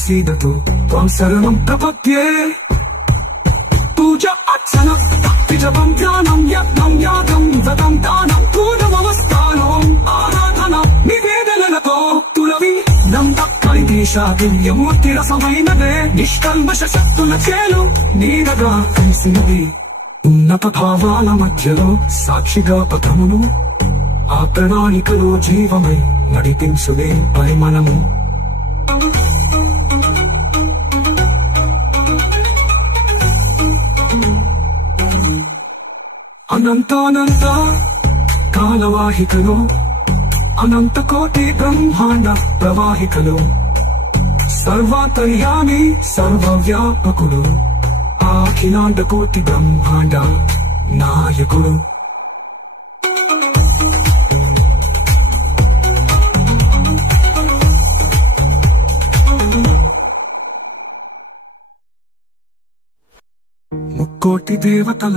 ప్రసీదతు త్వం శరణం ప్రపద్యే పూజ అర్చన భక్తి జపం ధ్యానం యజ్ఞం యాగం వ్రతం దానం పూర్ణమవస్థానం ఆరాధన నివేదనలతో తులవి దివ్యమూర్తి రసమైనదే నిష్కల్మష శక్తుల చేలు నీడగా కలిసినది ఉన్నత భావాల మధ్యలో సాక్షిగా పథమును ఆ ప్రణాళికలో జీవమై నడిపించులే పరిమళము అనంతానంత కాలవాహికలో అనంత కోటి బ్రహ్మాండ ప్రవాహికలో సర్వాంతర్యామి సర్వవ్యాపకుడు అఖిలాండ కోటి బ్రహ్మాండ నాయకుడు ముక్కోటి దేవతల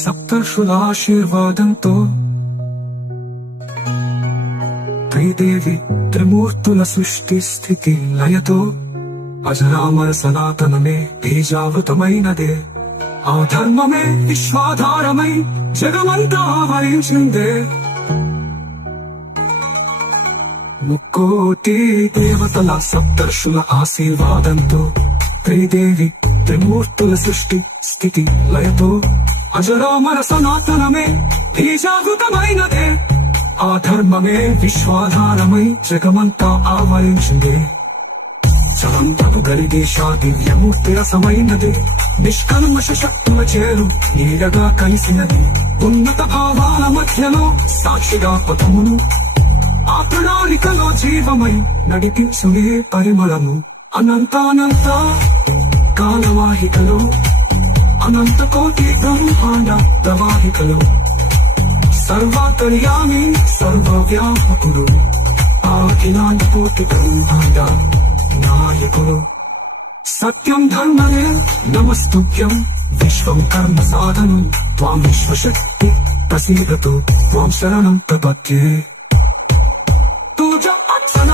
సప్తర్షుల ఆశీర్వాదంతో త్రిదేవి త్రిమూర్తుల సృష్టి స్థితి లయతో అజరామర సనాతనమే బీజావృతమైనదే ఆ ధర్మమే విశ్వాధారమై జగమంతా ఆవరించిందే ముక్కోటి దేవతల సప్తర్షుల ఆశీర్వాదంతో త్రిదేవి త్రిమూర్తుల సృష్టి స్థితి లయతో అజరామర సనాతనమే బీజావృతమైనదే ఆ ధర్మమే విశ్వాధారమై జగమంతా ఆవరించిందే చలంతపు గరిదేశా దివ్యమూర్తి రసమైనది నిష్కల్మష శక్తుల చేరు నీడగా కలిసినది ఉన్నత భావాల మధ్యలో సాక్షిగా పథమును ఆ ప్రణాళికలో జీవమై నడిపించులే పరిమళము అనంతానంత కాలవాహికలో అనంత కోటి బ్రహ్మాండ ప్రవాహికలో సర్వాంతర్యామి సర్వవ్యాపకుడు అఖిలాండ కోటి బ్రహ్మాండ నాయకుడు సత్యం ధర్మమే నమస్తుభ్యం విశ్వం కర్మ సాధనం త్వాం విశ్వశక్తి ప్రసీదతు త్వం శరణం ప్రపద్యే పూజ అర్చన